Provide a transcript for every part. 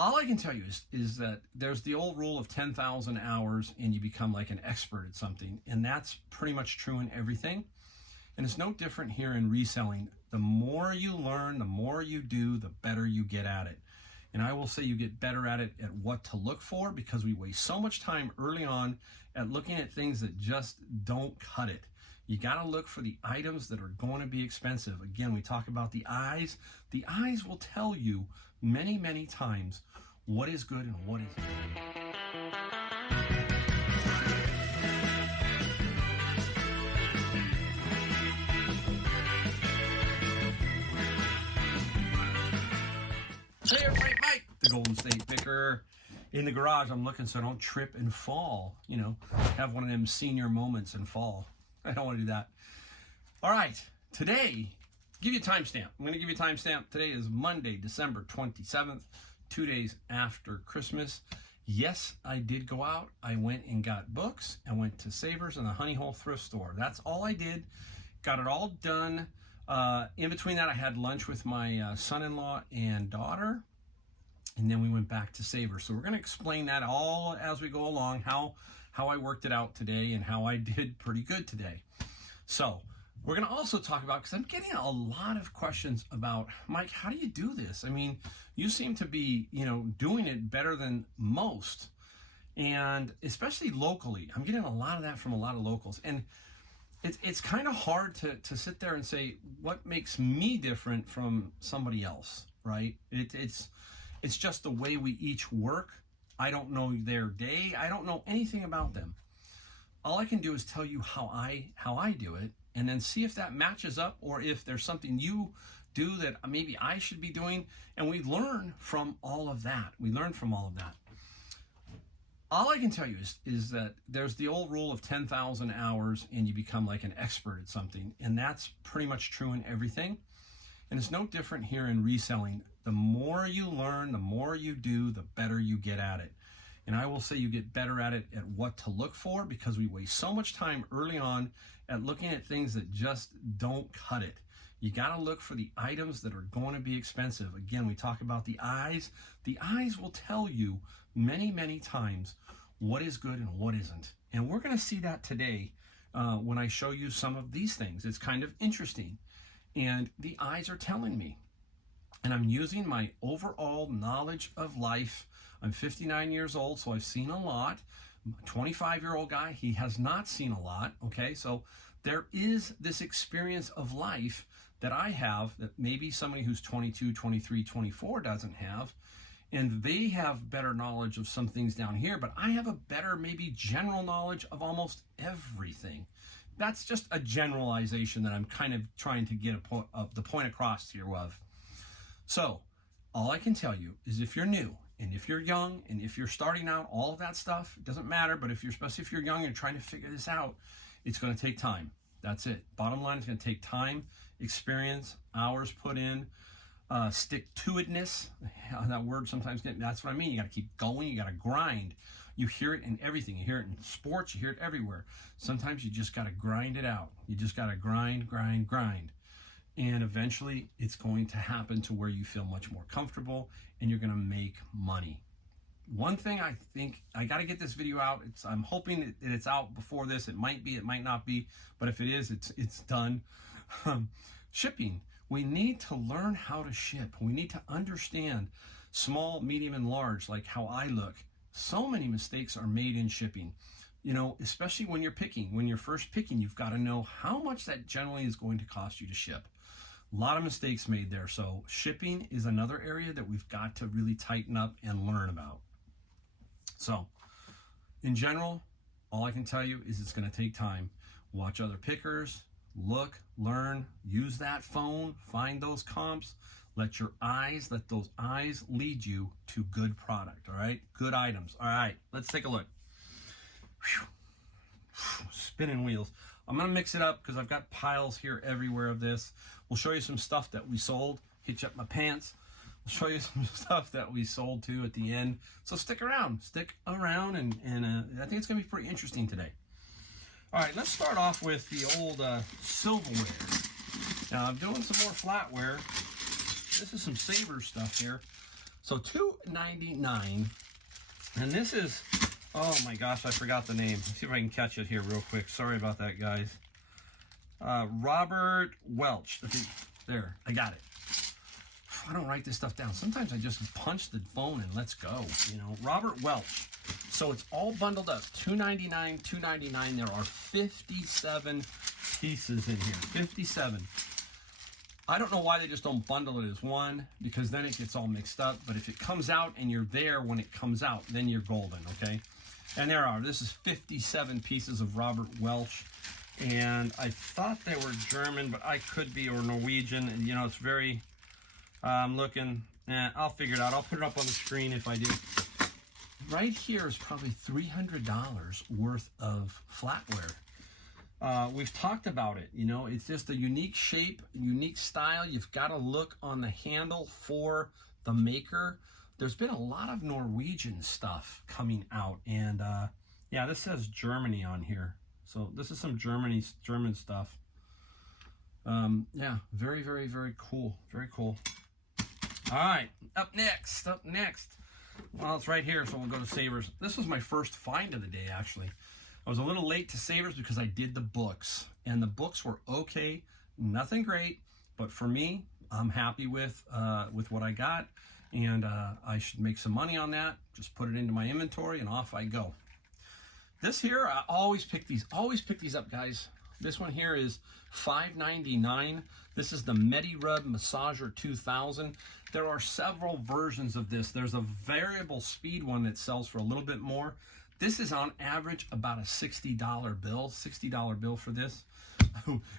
All I can tell you is that there's the old rule of 10,000 hours and you become like an expert at something. And that's pretty much true in everything. And it's no different here in reselling. The more you learn, the more you do, the better you get at it. And I will say you get better at it at what to look for, because we waste so much time early on at looking at things that just don't cut it. You got to look for the items that are going to be expensive. Again, we talk about the eyes. The eyes will tell you many, many times what is good and what isn't. Hey everybody, Mike, the Golden State Picker. In the garage, I'm looking so I don't trip and fall, have one of them senior moments and fall. I don't want to do that. All right, today, give you a timestamp. I'm going to give you a timestamp. Today is Monday, December 27th, 2 days after Christmas. Yes, I did go out. I went and got books. I went to Savers and the Honey Hole thrift store. That's all I did. Got it all done. In between that, I had lunch with my son-in-law and daughter, and then we went back to Savers. So we're going to explain that all as we go along, how I worked it out today and how I did pretty good today. So we're going to also talk about, because I'm getting a lot of questions about, Mike, how do you do this? I mean, you seem to be, doing it better than most, and especially locally. I'm getting a lot of that from a lot of locals. And it's kind of hard to sit there and say what makes me different from somebody else, right? It's just the way we each work. I don't know their day. I don't know anything about them. All I can do is tell you how I do it, and then see if that matches up, or if there's something you do that maybe I should be doing, and we learn from all of that. All I can tell you is that there's the old rule of 10,000 hours and you become like an expert at something. And that's pretty much true in everything. And it's no different here in reselling. The more you learn, the more you do, the better you get at it. And I will say you get better at it at what to look for, because we waste so much time early on at looking at things that just don't cut it. You got to look for the items that are going to be expensive. Again, we talk about the eyes. The eyes will tell you many, many times what is good and what isn't. And we're going to see that today when I show you some of these things. It's kind of interesting. And the eyes are telling me. And I'm using my overall knowledge of life. I'm 59 years old, so I've seen a lot. 25-year-old guy, he has not seen a lot, okay? So there is this experience of life that I have that maybe somebody who's 22, 23, 24 doesn't have. And they have better knowledge of some things down here, but I have a better, maybe general knowledge of almost everything. That's just a generalization that I'm kind of trying to get the point across here of. So all I can tell you is, if you're new, and if you're young, and if you're starting out, all of that stuff, it doesn't matter. But especially if you're young and trying to figure this out, it's going to take time. That's it. Bottom line, it's going to take time, experience, hours put in, stick-to-itness. That word sometimes, that's what I mean. You got to keep going. You got to grind. You hear it in everything. You hear it in sports. You hear it everywhere. Sometimes you just got to grind it out. You just got to grind. And eventually it's going to happen to where you feel much more comfortable and you're going to make money. One thing I think, I got to get this video out. I'm hoping that it's out before this. It might be, it might not be, but if it is, it's done. Shipping. We need to learn how to ship. We need to understand small, medium, and large, like how I look. So many mistakes are made in shipping. Especially when you're first picking, you've got to know how much that generally is going to cost you to ship. A lot of mistakes made there. So shipping is another area that we've got to really tighten up and learn about. So in general, all I can tell you is it's going to take time. Watch other pickers, look, learn, use that phone, find those comps, let those eyes lead you to good product. All right. Good items. All right. Let's take a look. Whew. Spinning wheels. I'm going to mix it up because I've got piles here everywhere of this. We'll show you some stuff that we sold. Hitch up my pants. We'll show you some stuff that we sold too at the end. So stick around. And I think it's going to be pretty interesting today. All right, let's start off with the old silverware. Now I'm doing some more flatware. This is some Savers stuff here. So $2.99, and this is, oh my gosh, I forgot the name. Let's see if I can catch it here real quick. Sorry about that, guys. Robert Welch. There, I got it. I don't write this stuff down. Sometimes I just punch the phone and let's go, you know. Robert Welch. So it's all bundled up. $2.99, $2.99. There are 57 pieces in here. 57. I don't know why they just don't bundle it as one, because then it gets all mixed up. But if it comes out and you're there when it comes out, then you're golden, okay? And there are. This is 57 pieces of Robert Welch. And I thought they were German, but I could be, or Norwegian. And, you know, it's very... I'm looking, I'll figure it out. I'll put it up on the screen if I do. Right here is probably $300 worth of flatware. We've talked about it, you know, it's just a unique shape, unique style. You've got to look on the handle for the maker. There's been a lot of Norwegian stuff coming out, and yeah, this says Germany on here. So this is some German stuff. Yeah, very, very, very cool. Very cool. All right, up next. Well, it's right here, so we'll go to Savers. This was my first find of the day, actually. I was a little late to Savers because I did the books, and the books were okay, nothing great, but for me, I'm happy with what I got, and I should make some money on that. Just put it into my inventory, and off I go. This here, I always pick these up, guys. This one here is $5.99. This is the MediRub Massager 2000. There are several versions of this. There's a variable speed one that sells for a little bit more. This is on average about a $60 bill for this.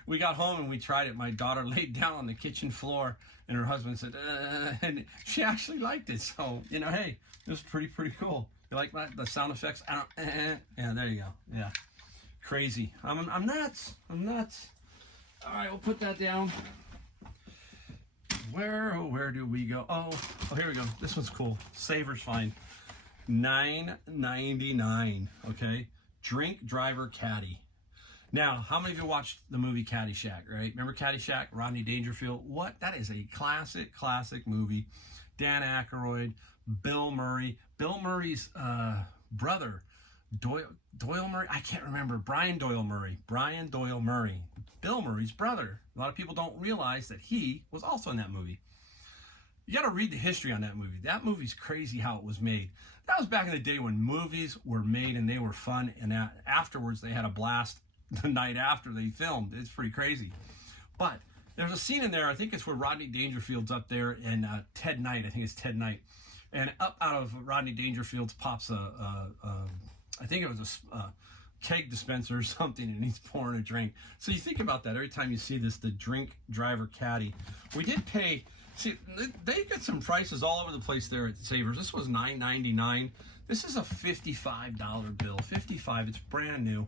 We got home and we tried it. My daughter laid down on the kitchen floor and her husband said, and she actually liked it. So, you know, hey, it was pretty cool. You like the sound effects? Yeah, there you go. Yeah. Crazy. I'm nuts. All right, we'll put that down. Where do we go? Oh, here we go. This one's cool. Savers find. $9.99. Okay. Drink driver caddy. Now, how many of you watched the movie Caddyshack, right? Remember Caddyshack? Rodney Dangerfield? What? That is a classic movie. Dan Aykroyd, Bill Murray. Bill Murray's brother, Doyle Murray? I can't remember. Brian Doyle Murray. Bill Murray's brother. A lot of people don't realize that he was also in that movie. You got to read the history on that movie. That movie's crazy how it was made. That was back in the day when movies were made and they were fun, and afterwards they had a blast the night after they filmed. It's pretty crazy. But there's a scene in there, I think it's where Rodney Dangerfield's up there, and Ted Knight, I think it's Ted Knight. And up out of Rodney Dangerfield's pops I think it was a keg dispenser or something, and he's pouring a drink. So you think about that every time you see this, the drink driver caddy. We did pay, see, they get some prices all over the place there at Savers. This was $9.99. This is a $55 bill. $55, it's brand new.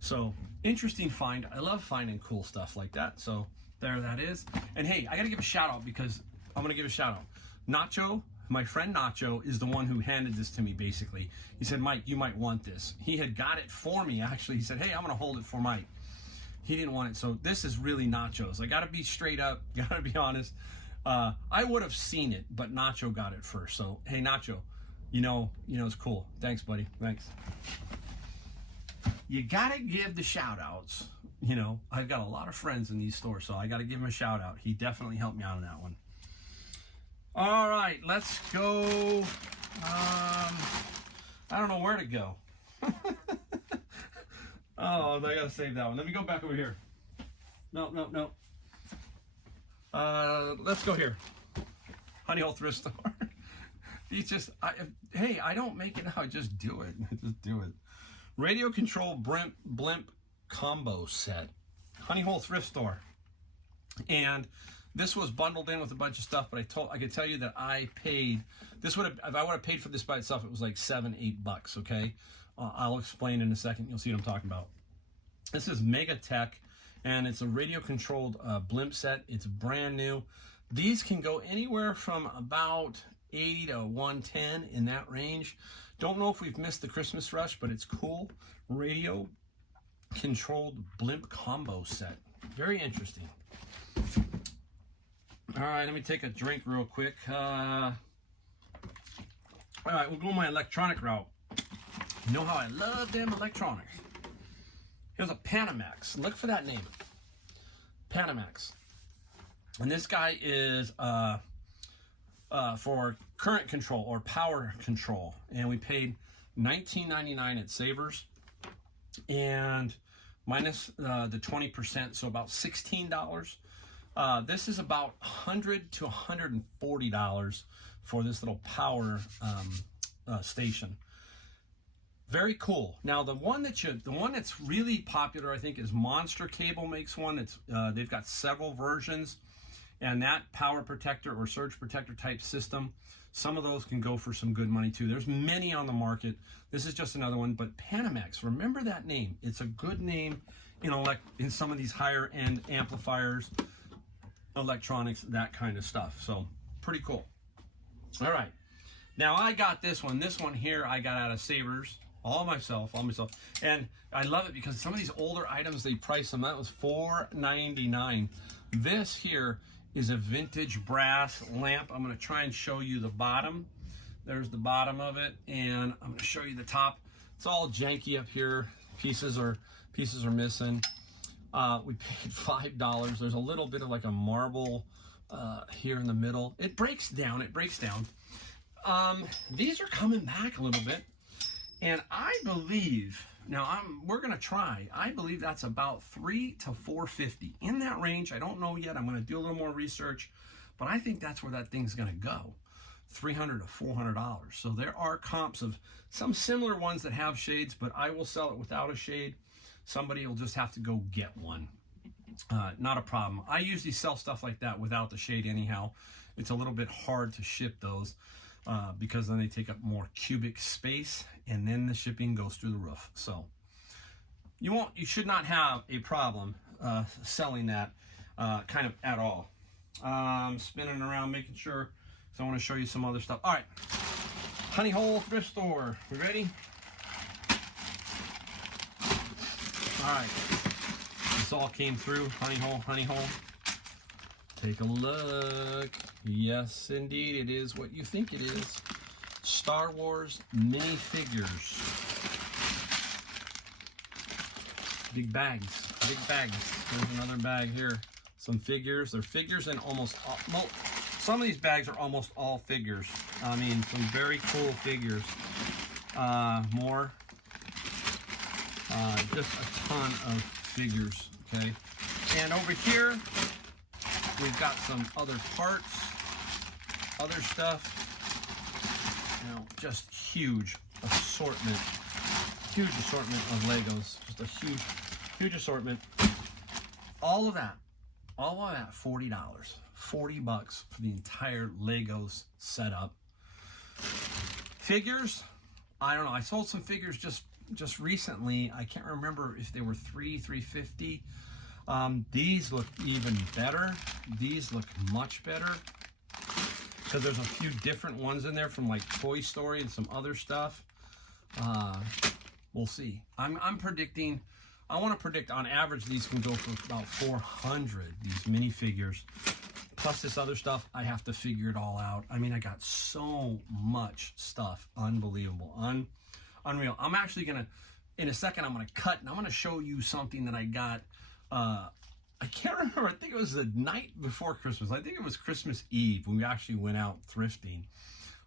So interesting find. I love finding cool stuff like that. So there that is. And hey, I got to give a shout out, because I'm going to give a shout out. Nacho, my friend Nacho, is the one who handed this to me, basically. He said, Mike, you might want this. He had got it for me, actually. He said, hey, I'm going to hold it for Mike. He didn't want it. So this is really Nacho's. I got to be straight up. Got to be honest. I would have seen it, but Nacho got it first. So, hey, Nacho, you know, it's cool. Thanks, buddy. Thanks. You got to give the shout outs. You know, I've got a lot of friends in these stores, so I got to give him a shout out. He definitely helped me out on that one. All right, let's go. I don't know where to go. Oh, I got to save that one. Let me go back over here. No. Let's go here. Honey Hole Thrift Store. He's just, hey, I don't make it now. I just do it. Just do it. Radio Control Blimp Combo Set. Honey Hole Thrift Store. And this was bundled in with a bunch of stuff, but I could tell you that I paid, if I would have paid for this by itself, it was like $7-8, okay? I'll explain in a second. You'll see what I'm talking about. This is Megatech, and it's a radio-controlled blimp set. It's brand new. These can go anywhere from about 80 to 110 in that range. Don't know if we've missed the Christmas rush, but it's cool. Radio-controlled blimp combo set. Very interesting. All right, let me take a drink real quick. All right, we'll go my electronic route. You know how I love them electronics. Here's a Panamax. Look for that name. Panamax. And this guy is for current control or power control. And we paid $19.99 at Savers. And minus the 20%, so about $16. This is about $100 to $140 for this little power station. Very cool. Now the one that's really popular, I think, is Monster Cable makes one. It's they've got several versions, and that power protector or surge protector type system, some of those can go for some good money too. There's many on the market. This is just another one, but Panamax, remember that name. It's a good name in some of these higher end amplifiers, electronics, that kind of stuff. So pretty cool. All right, now I got this one. This one here I got out of Savers, all myself. And I love it because some of these older items, they price them. That was $4.99. This here is a vintage brass lamp. I'm going to try and show you the bottom. There's the bottom of it, and I'm going to show you the top. It's all janky up here. Pieces are missing. We paid $5. There's a little bit of like a marble here in the middle. It breaks down. These are coming back a little bit, and I believe we're gonna try. I believe that's about $300 to $450 in that range. I don't know yet. I'm gonna do a little more research, but I think that's where that thing's gonna go. $300 to $400. So there are comps of some similar ones that have shades, but I will sell it without a shade. Somebody will just have to go get one. Not a problem. I usually sell stuff like that without the shade anyhow. It's a little bit hard to ship those because then they take up more cubic space, and then the shipping goes through the roof. So you should not have a problem selling that kind of at all. Spinning around, making sure, because I want to show you some other stuff. All right, Honey Hole Thrift Store. We ready? All right, this all came through. Honey Hole. Take a look. Yes, indeed, it is what you think it is. Star Wars minifigures. Big bags. There's another bag here. Some figures. They're figures and some of these bags are almost all figures. I mean, some very cool figures. More. Just a ton of figures, okay? And over here, we've got some other parts, other stuff. Just huge assortment of Legos. Just a huge assortment. All of that, $40. $40 for the entire Legos setup. Figures, I don't know. I sold some figures just recently. I can't remember if they were $350. These look even better. These look much better because there's a few different ones in there from like Toy Story and some other stuff. We'll see. I'm predicting. I want to predict on average these can go for about 400. These minifigures, plus this other stuff. I have to figure it all out. I mean, I got so much stuff. Unbelievable. Unreal. I'm actually gonna, in a second, I'm gonna cut and I'm gonna show you something that I got. I can't remember. I think it was the night before Christmas. I think it was Christmas Eve when we actually went out thrifting.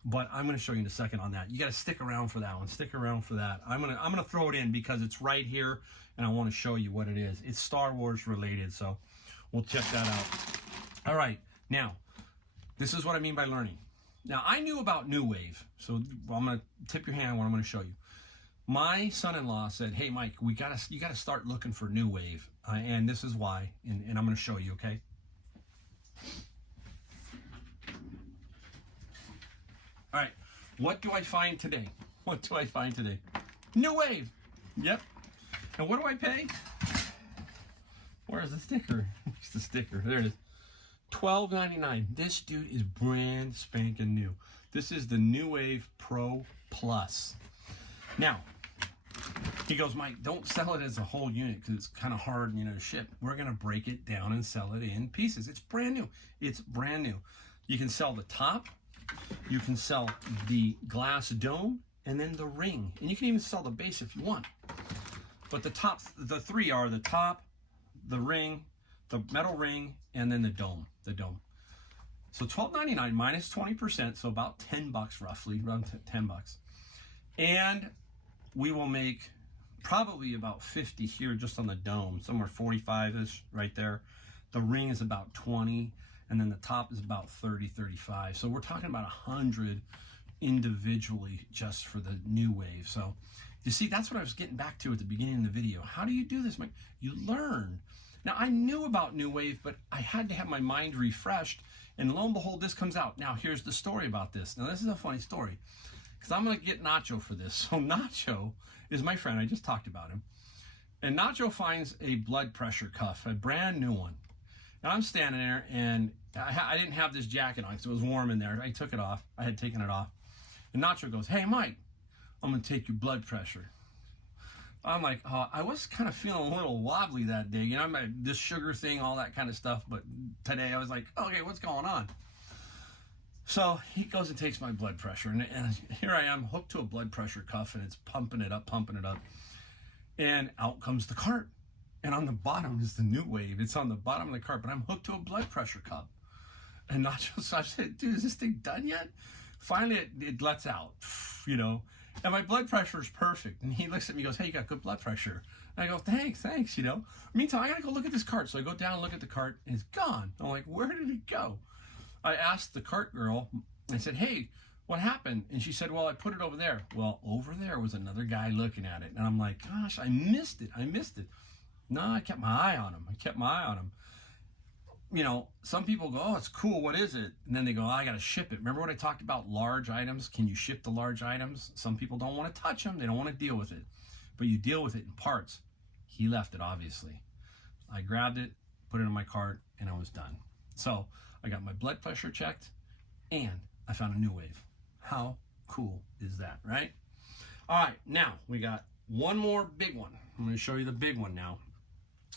But I'm gonna show you in a second on that. You got to stick around for that one. Stick around for that. I'm gonna throw it in because it's right here, and I want to show you what it is. It's Star Wars related, so we'll check that out. All right, now this is what I mean by learning. Now I knew about New Wave, so I'm gonna tip your hand on what I'm gonna show you. My son-in-law said, "Hey, Mike, you gotta start looking for New Wave," and this is why. And I'm going to show you. Okay. All right. What do I find today? New Wave. Yep. And what do I pay? Where's the sticker? Where's the sticker? There it is. $12.99. This dude is brand spanking new. This is the New Wave Pro Plus. Now, he goes, Mike, don't sell it as a whole unit because it's kind of hard, to ship. We're going to break it down and sell it in pieces. It's brand new. You can sell the top You can sell the glass dome and then the ring. And you can even sell the base if you want. But the three are the top, the ring, the metal ring, and then the dome. So $12.99 minus 20%, so about $10 roughly, around $10. And we will make probably about 50 here just on the dome, somewhere 45-ish right there. The ring is about 20, and then the top is about 30, 35. So we're talking about 100 individually just for the new wave. So you see, that's what I was getting back to at the beginning of the video. How do you do this, Mike? You learn. Now, I knew about new wave, but I had to have my mind refreshed, and lo and behold, this comes out. Now, here's the story about this. Now, this is a funny story, because I'm going to get Nacho for this. So Nacho is my friend. I just talked about him. And Nacho finds a blood pressure cuff, a brand new one. And I'm standing there, and I didn't have this jacket on because it was warm in there. I took it off. I had taken it off. And Nacho goes, "Hey, Mike, I'm going to take your blood pressure." I'm like, I was kind of feeling a little wobbly that day. You know, this sugar thing, all that kind of stuff. But today I was like, okay, what's going on? So he goes and takes my blood pressure. And here I am hooked to a blood pressure cuff, and it's pumping it up. And out comes the cart. And on the bottom is the new wave. It's on the bottom of the cart, but I'm hooked to a blood pressure cup. And Nacho, so I said, "Dude, is this thing done yet?" Finally, it lets out, you know. And my blood pressure is perfect. And he looks at me and goes, "Hey, you got good blood pressure." And I go, thanks, you know. Meantime, I got to go look at this cart. So I go down and look at the cart, and it's gone. I'm like, where did it go? I asked the cart girl, I said, "Hey, what happened?" And she said, "Well, I put it over there." Well, over there was another guy looking at it. And I'm like, gosh, I missed it. No, I kept my eye on him. You know, some people go, "Oh, it's cool. What is it?" And then they go, "Oh, I got to ship it." Remember what I talked about large items? Can you ship the large items? Some people don't want to touch them. They don't want to deal with it. But you deal with it in parts. He left it, obviously. I grabbed it, put it in my cart, and I was done. So I got my blood pressure checked, and I found a new wave. How cool is that, right? All right, now we got one more big one. I'm going to show you the big one now.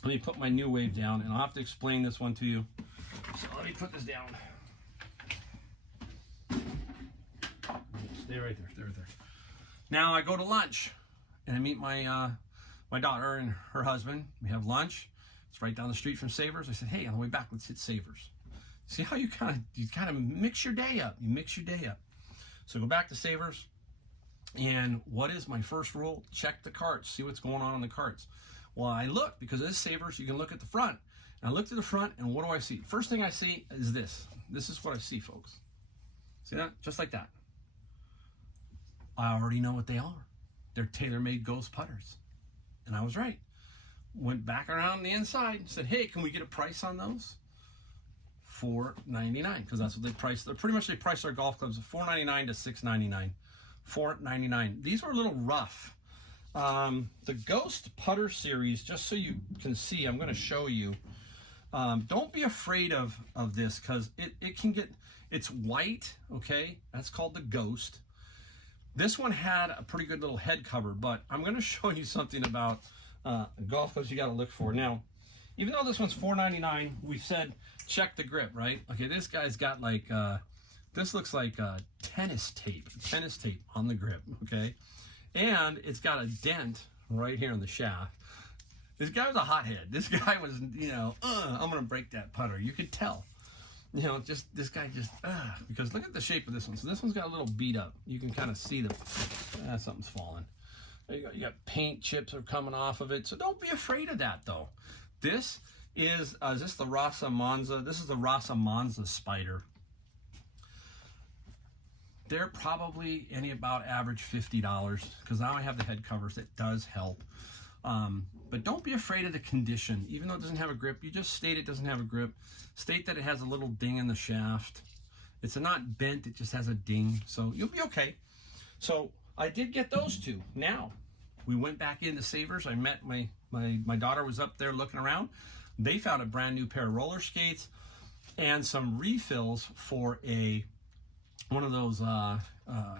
Let me put my new wave down, and I'll have to explain this one to you. So let me put this down. Stay right there. Now I go to lunch, and I meed my daughter and her husband. We have lunch. It's right down the street from Savers. I said, "Hey, on the way back, let's hit Savers." See how you kind of mix your day up. So go back to Savers, and what is my first rule? Check the carts. See what's going on in the carts. Well, I look, because it is Savers, you can look at the front. And I look to the front, and what do I see? First thing I see is this. This is what I see, folks. See that? Just like that. I already know what they are. They're tailor-made ghost putters. And I was right. Went back around the inside and said, "Hey, can we get a price on those?" $4.99, because that's what they price. They price our golf clubs $4.99 to $6.99. $4.99. These are a little rough. The Ghost Putter Series, just so you can see, I'm going to show you. Don't be afraid of this, because it can get, it's white, okay? That's called the Ghost. This one had a pretty good little head cover, but I'm going to show you something about golf clubs you got to look for. Now, even though this one's $4.99, we said check the grip, right? Okay, this guy's got like, this looks like tennis tape on the grip, okay? And it's got a dent right here in the shaft. This guy was a hothead. This guy was, you know, I'm going to break that putter. You could tell. You know, just this guy just, because look at the shape of this one. So this one's got a little beat up. You can kind of see something's falling. There you go. You got paint chips are coming off of it. So don't be afraid of that, though. This is this the Rasa Monza? This is the Rasa Monza Spider. They're probably about average $50, because now I have the head covers. That does help. But don't be afraid of the condition. Even though it doesn't have a grip, you just state it doesn't have a grip. State that it has a little ding in the shaft. It's not bent, it just has a ding. So you'll be okay. So I did get those two. Now, we went back into Savers. I met my daughter was up there looking around. They found a brand new pair of roller skates and some refills for one of those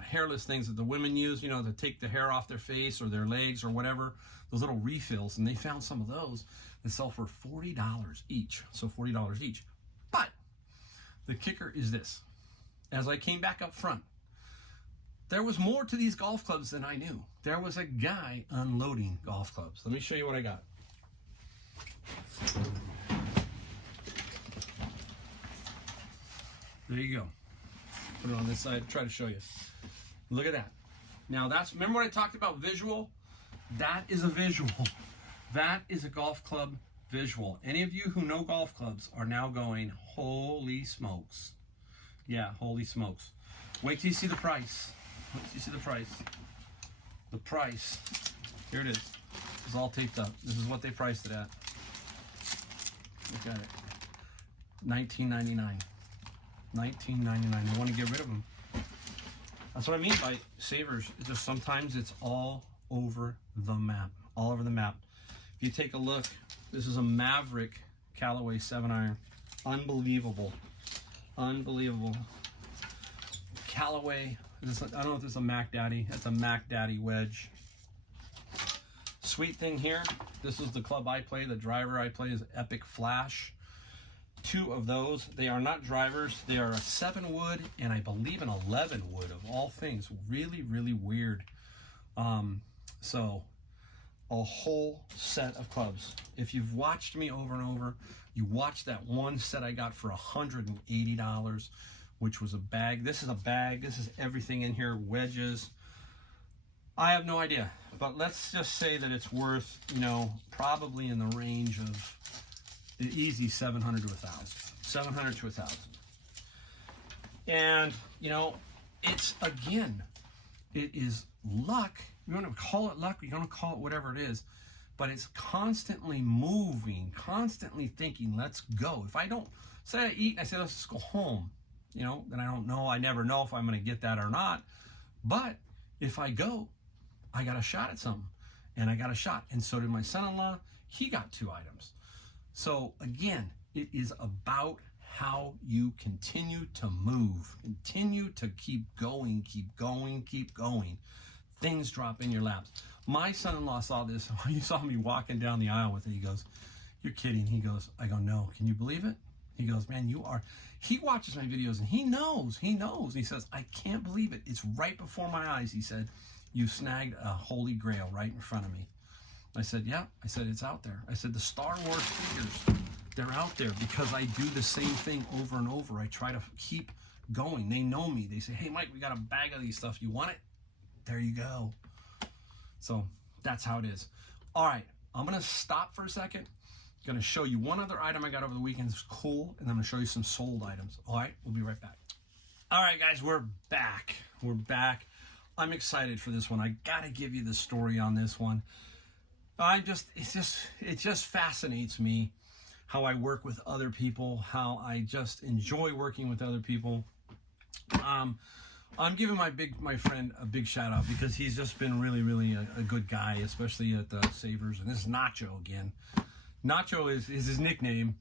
hairless things that the women use, you know, to take the hair off their face or their legs or whatever, those little refills. And they found some of those that sell for $40 each. So $40 each. But the kicker is this. as I came back up front, there was more to these golf clubs than I knew. There was a guy unloading golf clubs. Let me show you what I got. There you go. Put it on this side, try to show you. Look at that. Now that's, remember when I talked about visual? That is a visual. That is a golf club visual. Any of you who know golf clubs are now going, holy smokes. Yeah, holy smokes. Wait till you see the price. Wait till you see the price. The price. Here it is. It's all taped up. This is what they priced it at. Look at it. $19.99. $19.99. They want to get rid of them. That's what I mean by savers. It's just sometimes it's all over the map. All over the map. If you take a look, this is a Maverick Callaway 7-iron. Unbelievable. Unbelievable. Callaway. I don't know if this is a Mac Daddy. That's a Mac Daddy wedge. Sweet thing here. This is the club I play. The driver I play is Epic Flash. 2 of those. They are not drivers. They are a 7-wood and I believe an 11-wood of all things. Really, really weird. So a whole set of clubs. If you've watched me over and over, you watched that one set I got for $180, which was a bag. This is a bag. This is everything in here. Wedges. I have no idea, but let's just say that it's worth, you know, probably in the range of the easy 700 to 1,000. 700 to 1,000. And, you know, it's, again, it is luck. You want to call it luck, you want to call it whatever it is, but it's constantly moving, constantly thinking, let's go. If I don't, say I eat and I say, let's just go home, you know, then I don't know, I never know if I'm going to get that or not. But if I go, I got a shot at something, and I got a shot. And so did my son-in-law. He got 2 items. So again, it is about how you continue to move, continue to keep going, keep going, keep going. Things drop in your laps. My son-in-law saw this. He saw me walking down the aisle with it. He goes, you're kidding. He goes, I go, no, can you believe it? He goes, man, you are. He watches my videos and he knows. He says, I can't believe it. It's right before my eyes. He said, you snagged a holy grail right in front of me. I said, yeah. I said, it's out there. I said, the Star Wars figures, they're out there because I do the same thing over and over. I try to keep going. They know me. They say, hey, Mike, we got a bag of these stuff. You want it? There you go. So that's how it is. All right, I'm going to stop for a second. I'm going to show you one other item I got over the weekend. It's cool, and I'm going to show you some sold items. All right, we'll be right back. All right, guys, we're back. We're back. I'm excited for this one. I got to give you the story on this one. It just fascinates me how I work with other people, how I just enjoy working with other people. I'm giving my friend a big shout out because he's just been really, really a good guy, especially at the Savers. And this is Nacho again. Nacho is his nickname.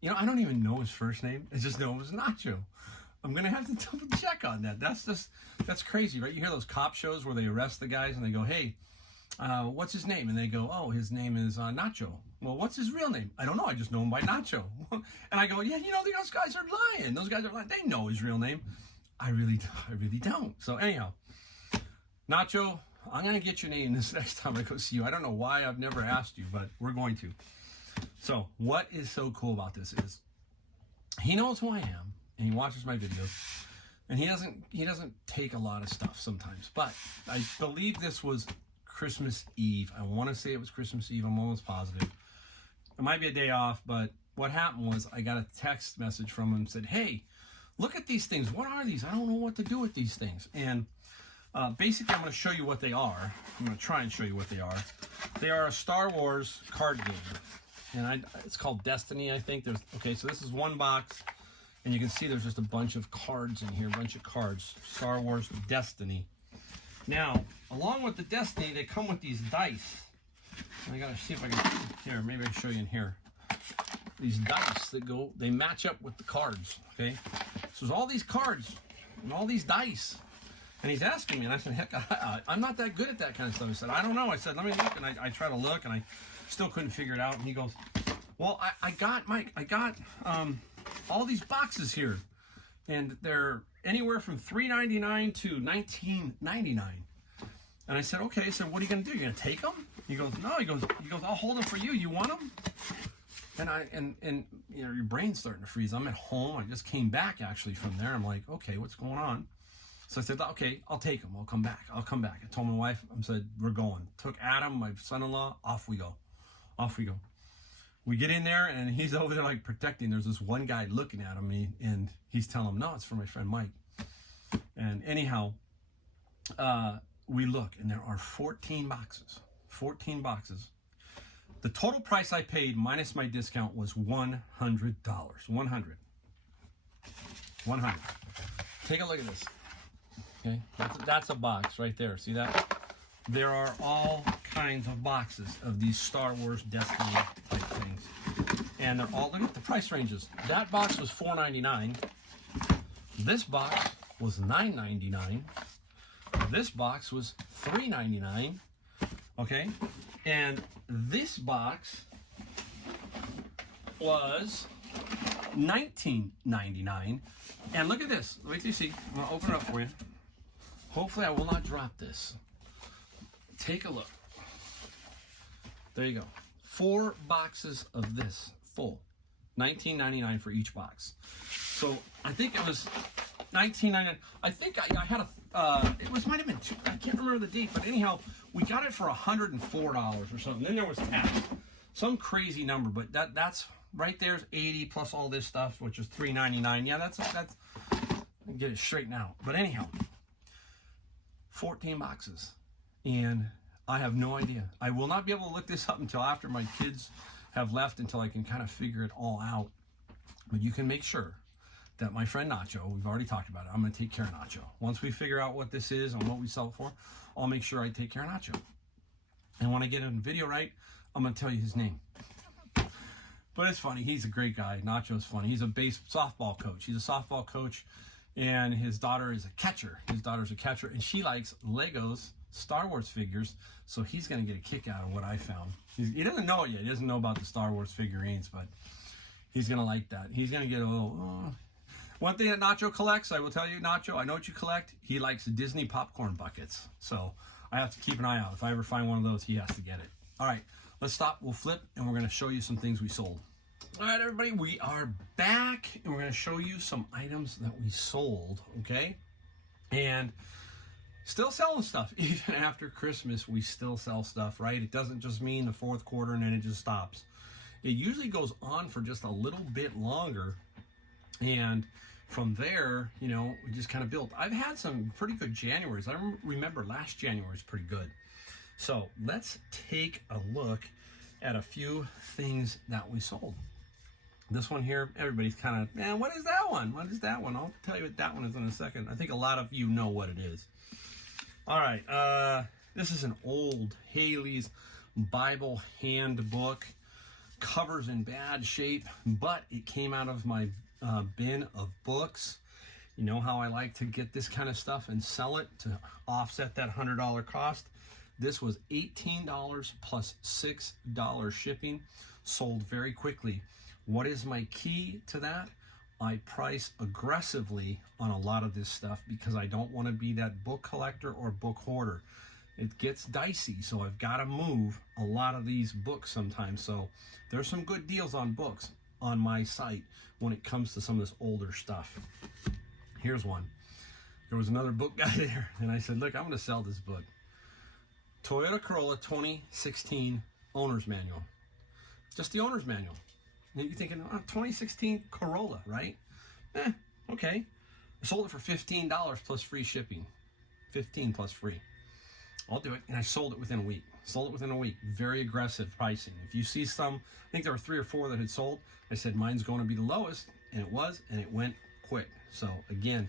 You know, I don't even know his first name. I just know him as Nacho. I'm going to have to double check on that. That's crazy, right? You hear those cop shows where they arrest the guys and they go, hey, what's his name? And they go, oh, his name is Nacho. Well, what's his real name? I don't know. I just know him by Nacho. And I go, yeah, you know, those guys are lying. Those guys are lying. They know his real name. I really don't. So anyhow, Nacho, I'm going to get your name this next time I go see you. I don't know why I've never asked you, but we're going to. So what is so cool about this is he knows who I am and he watches my videos and he doesn't take a lot of stuff sometimes, but I believe this was Christmas Eve. I want to say it was Christmas Eve. I'm almost positive. It might be a day off, but what happened was I got a text message from him and said, hey, look at these things. What are these? I don't know what to do with these things. And basically, I'm going to show you what they are. I'm going to try and show you what they are. They are a Star Wars card game. And it's called Destiny, I think. Okay, so this is one box. And you can see there's just a bunch of cards in here. A bunch of cards. Star Wars Destiny. Now, along with the Destiny, they come with these dice. And I got to see if I can... Here, maybe I can show you in here. These dice that they match up with the cards, okay? So there's all these cards and all these dice. And he's asking me, and I said, heck, I'm not that good at that kind of stuff. He said, I don't know. I said, let me look. And I try to look, and I still couldn't figure it out. And he goes, well, I got all these boxes here. And they're anywhere from $3.99 to $19.99. And I said, okay. I said, what are you going to do? You're going to take them? He goes, no. He goes, I'll hold them for you. You want them? And you know, your brain's starting to freeze. I'm at home. I just came back actually from there. I'm like, okay, what's going on? So I said, okay, I'll take them. I'll come back. I told my wife, I said, we're going. Took Adam, my son-in-law, off we go. We get in there, and he's over there like protecting. There's this one guy looking at him, and he's telling him, no, it's for my friend Mike. And anyhow, we look, and there are 14 boxes. 14 boxes. The total price I paid minus my discount was $100. 100. Take a look at this. Okay, that's a box right there. See that? There are all kinds of boxes of these Star Wars Destiny type things, and they're all, look at the price ranges. That box was $4.99. This box was $9.99. This box was $3.99. Okay, and this box was $19.99. And look at this. Wait till you see. I'm gonna open it up for you. Hopefully I will not drop this. Take a look. There you go. 4 boxes of this full. $19.99 for each box. So I think it was $19.99. I think I had might have been two. I can't remember the date, but anyhow, we got it for $104 or something. Then there was tax, some crazy number, but that's right there's 80 plus all this stuff, which is $3.99. Yeah, that's get it straightened out. But anyhow, 14 boxes, and I have no idea. I will not be able to look this up until after my kids have left, until I can kind of figure it all out. But you can make sure that my friend Nacho, we've already talked about it, I'm going to take care of Nacho. Once we figure out what this is and what we sell it for, I'll make sure I take care of Nacho. And when I get a video right, I'm going to tell you his name. But it's funny. He's a great guy. Nacho's funny. He's a softball coach. He's a softball coach, and his daughter is a catcher. His daughter's a catcher, and she likes Legos, Star Wars figures, so he's going to get a kick out of what I found. He doesn't know it yet. He doesn't know about the Star Wars figurines, but he's going to like that. He's going to get a little... One thing that Nacho collects, I will tell you, Nacho, I know what you collect. He likes Disney popcorn buckets. So I have to keep an eye out. If I ever find one of those, he has to get it. All right, let's stop. We'll flip, and we're going to show you some things we sold. All right, everybody, we are back, and we're going to show you some items that we sold, okay? And still selling stuff. Even after Christmas, we still sell stuff, right? It doesn't just mean the fourth quarter and then it just stops. It usually goes on for just a little bit longer, and from there, you know, we just kind of built. I've had some pretty good Januaries. I remember last January was pretty good. So let's take a look at a few things that we sold. This one here, everybody's kind of, man, what is that one? What is that one? I'll tell you what that one is in a second. I think a lot of you know what it is. All right, this is an old Haley's Bible handbook. Cover's in bad shape, but it came out of my bin of books. You know how I like to get this kind of stuff and sell it to offset that $100 cost. This was $18 plus $6 shipping, sold very quickly. What is my key to that? I price aggressively on a lot of this stuff because I don't want to be that book collector or book hoarder. It gets dicey, so I've got to move a lot of these books sometimes. So there's some good deals on books on my site when it comes to some of this older stuff. Here's one. There was another book guy there, and I said, look, I'm going to sell this book. Toyota Corolla 2016 Owner's Manual. Just the Owner's Manual. And you're thinking, oh, 2016 Corolla, right? Okay. I sold it for $15 plus free shipping. 15 plus free. I'll do it. And I sold it within a week. Sold it within a week. Very aggressive pricing. If you see some, I think there were 3 or 4 that had sold. I said, mine's going to be the lowest. And it was. And it went quick. So, again,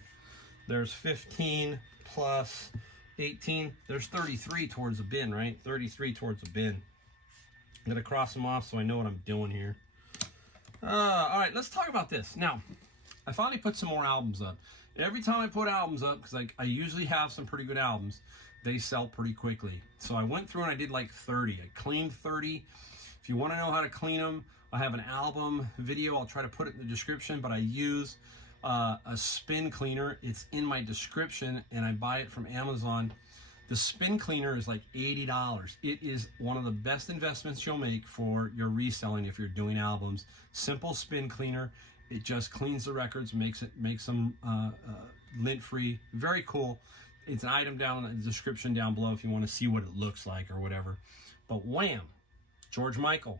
there's 15 plus 18. There's 33 towards the bin, right? 33 towards the bin. I'm going to cross them off so I know what I'm doing here. All right, let's talk about this. Now, I finally put some more albums up. Every time I put albums up, because I usually have some pretty good albums, they sell pretty quickly. So I went through and I did like 30. I cleaned 30. If you want to know how to clean them, I have an album video. I'll try to put it in the description, but I use a spin cleaner. It's in my description, and I buy it from Amazon. The spin cleaner is like $80. It is one of the best investments you'll make for your reselling if you're doing albums. Simple spin cleaner. It just cleans the records, makes them lint-free. Very cool. It's an item down in the description down below if you want to see what it looks like or whatever. But wham, George Michael.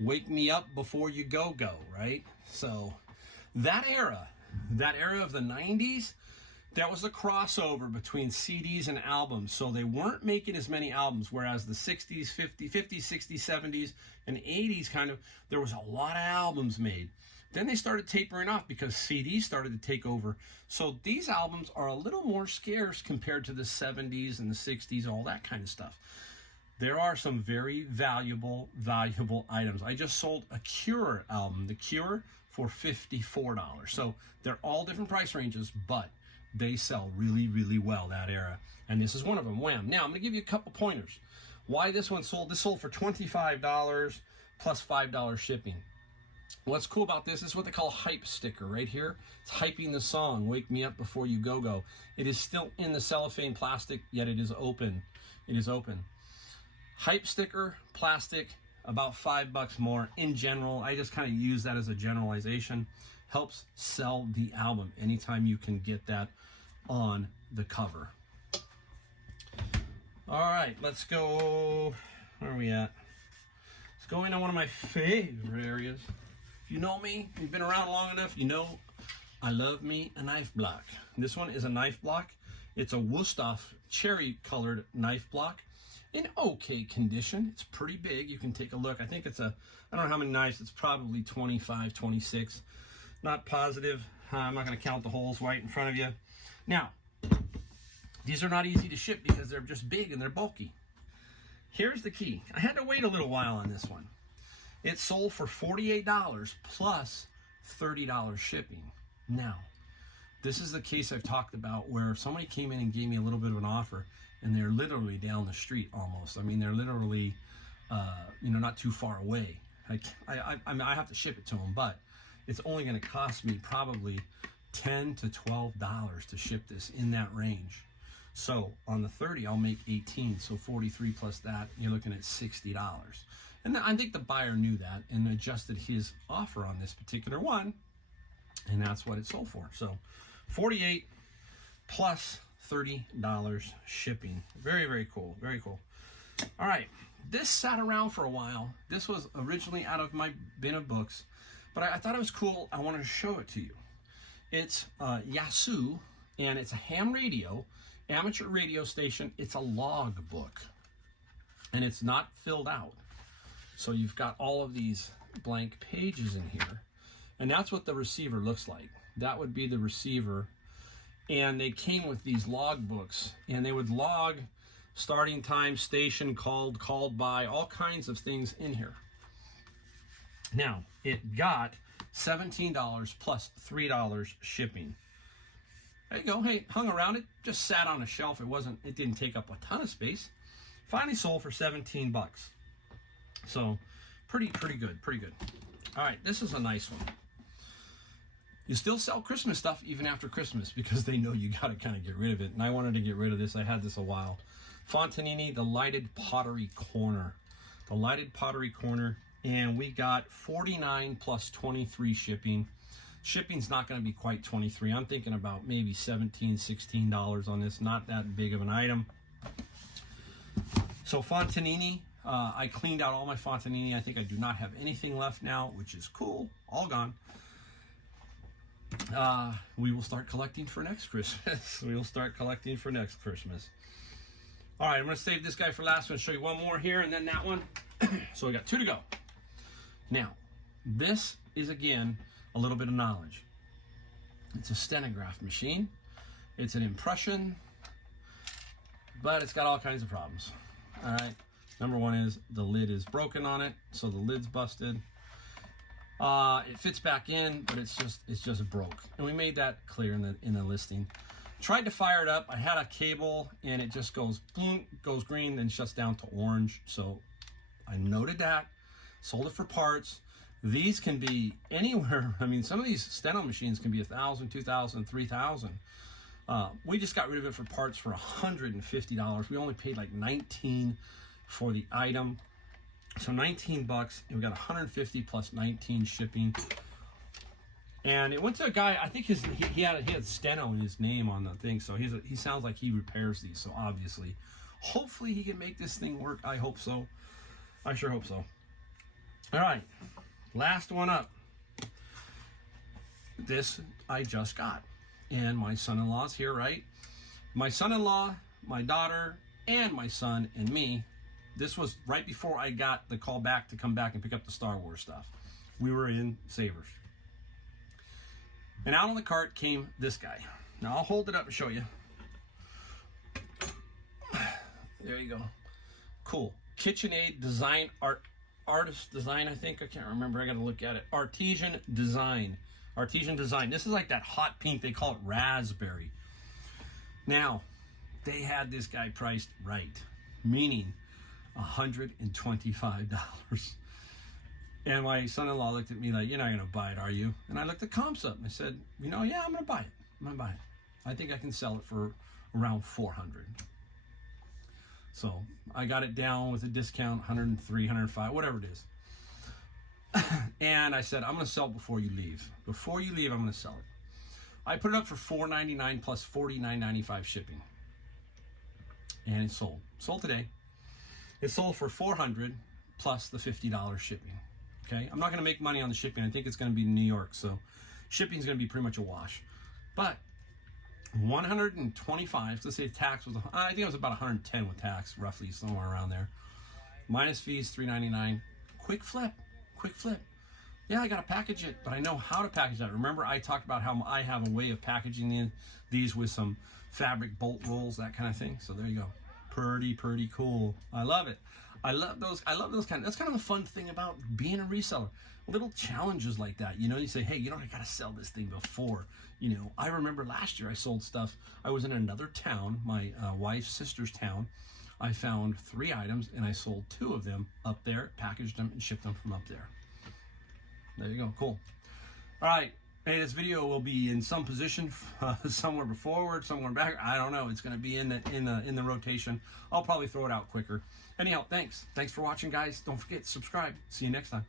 Wake me up before you go, right? So that era of the 90s, that was a crossover between CDs and albums. So they weren't making as many albums, whereas the 60s, 50s, 60s, 70s, and 80s there was a lot of albums made. Then they started tapering off because CDs started to take over. So these albums are a little more scarce compared to the 70s and the 60s, all that kind of stuff. There are some very valuable items. I just sold a Cure album, The Cure, for $54. So they're all different price ranges, but they sell really, really well that era. And this is one of them, wham. Now, I'm going to give you a couple pointers. Why this one sold? This sold for $25 plus $5 shipping. What's cool about this is what they call a hype sticker right here. It's hyping the song, Wake Me Up Before You Go. It is still in the cellophane plastic, yet it is open. It is open. Hype sticker, plastic, about $5 more in general. I just kind of use that as a generalization. Helps sell the album anytime you can get that on the cover. All right, let's go. Where are we at? Let's go into one of my favorite areas. If you know me, you've been around long enough, you know I love me a knife block. This one is a knife block. It's a Wusthof cherry-colored knife block in okay condition. It's pretty big. You can take a look. I think it's I don't know how many knives. It's probably 25, 26. Not positive. I'm not going to count the holes right in front of you. Now, these are not easy to ship because they're just big and they're bulky. Here's the key. I had to wait a little while on this one. It sold for $48 plus $30 shipping. Now, this is the case I've talked about where somebody came in and gave me a little bit of an offer, and they're literally down the street almost. I mean, they're literally, not too far away. I have to ship it to them, but it's only going to cost me probably $10 to $12 to ship this, in that range. So on the 30, I'll make 18. So 43 plus that, you're looking at $60. And I think the buyer knew that and adjusted his offer on this particular one, and that's what it sold for. So 48 plus $30 shipping. Very, very cool. Very cool. All right. This sat around for a while. This was originally out of my bin of books, but I thought it was cool. I wanted to show it to you. It's Yasu, and it's a ham radio, amateur radio station. It's a log book, and it's not filled out. So you've got all of these blank pages in here, and that's what the receiver looks like. That would be the receiver, and they came with these log books, and they would log starting time, station, called by, all kinds of things in here. Now, it got $17 plus $3 shipping. There you go. Hey, hung around. It just sat on a shelf. It didn't take up a ton of space. Finally sold for $17. So pretty good. All right, this is a nice one. You still sell Christmas stuff even after Christmas because they know you got to kind of get rid of it. And I wanted to get rid of this. I had this a while. Fontanini, the lighted pottery corner. The lighted pottery corner. And we got 49 plus 23 shipping. Shipping's not going to be quite 23. I'm thinking about maybe $17, $16 on this. Not that big of an item. So Fontanini, I cleaned out all my Fontanini. I think I do not have anything left now, which is cool. All gone. We will start collecting for next Christmas. All right, I'm going to save this guy for last one. Show you one more here and then that one. So we got 2 to go. Now, this is, again, a little bit of knowledge. It's a stenograph machine. It's an impression, but it's got all kinds of problems. All right. Number one is the lid is broken on it, so the lid's busted. It fits back in, but it's just broke, and we made that clear in the listing. Tried to fire it up. I had a cable, and it just goes boom, goes green, then shuts down to orange. So I noted that, sold it for parts. These can be anywhere. I mean, some of these steno machines can be $1,000, $2,000, $3,000. We just got rid of it for parts for $150. We only paid like $19 for the item. So $19, and we got $150 plus $19 shipping. And it went to a guy, I think he had steno in his name on the thing, so he sounds like he repairs these, so obviously. Hopefully he can make this thing work. I hope so. I sure hope so. All right, last one up. This I just got. And my son-in-law's here, right? My son-in-law, my daughter, and my son, and me. This was right before I got the call back to come back and pick up the Star Wars stuff. We were in Savers. And out on the cart came this guy. Now I'll hold it up and show you. There you go. Cool. KitchenAid design, artist design, I think. I can't remember. I got to look at it. Artesian design. Artesian design. This is like that hot pink. They call it raspberry. Now, they had this guy priced right. Meaning $125. And my son-in-law looked at me like, you're not going to buy it, are you? And I looked the comps up and I said, yeah, I'm going to buy it. I'm going to buy it. I think I can sell it for around $400. So I got it down with a discount, $103, $105, whatever it is. And I said, I'm going to sell it before you leave. Before you leave, I'm going to sell it. I put it up for $499 plus $49.95 shipping. And it sold. Sold today. It sold for $400 plus the $50 shipping. Okay, I'm not going to make money on the shipping. I think it's going to be in New York, so shipping is going to be pretty much a wash. But 125, let's say tax was, I think it was about 110 with tax, roughly somewhere around there. Minus fees, $3.99. Quick flip. Yeah, I got to package it, but I know how to package that. Remember, I talked about how I have a way of packaging these with some fabric bolt rolls, that kind of thing. So there you go. Pretty cool. I love it. I love those kind of, that's kind of the fun thing about being a reseller. Little challenges like that. You say, hey, I got to sell this thing before. I remember last year I sold stuff. I was in another town, my wife's sister's town. I found 3 items and I sold 2 of them up there, packaged them and shipped them from up there. There you go. Cool. All right. Hey, this video will be in some position, somewhere forward, somewhere back. I don't know. It's going to be in the rotation. I'll probably throw it out quicker. Anyhow, thanks for watching, guys. Don't forget to subscribe. See you next time.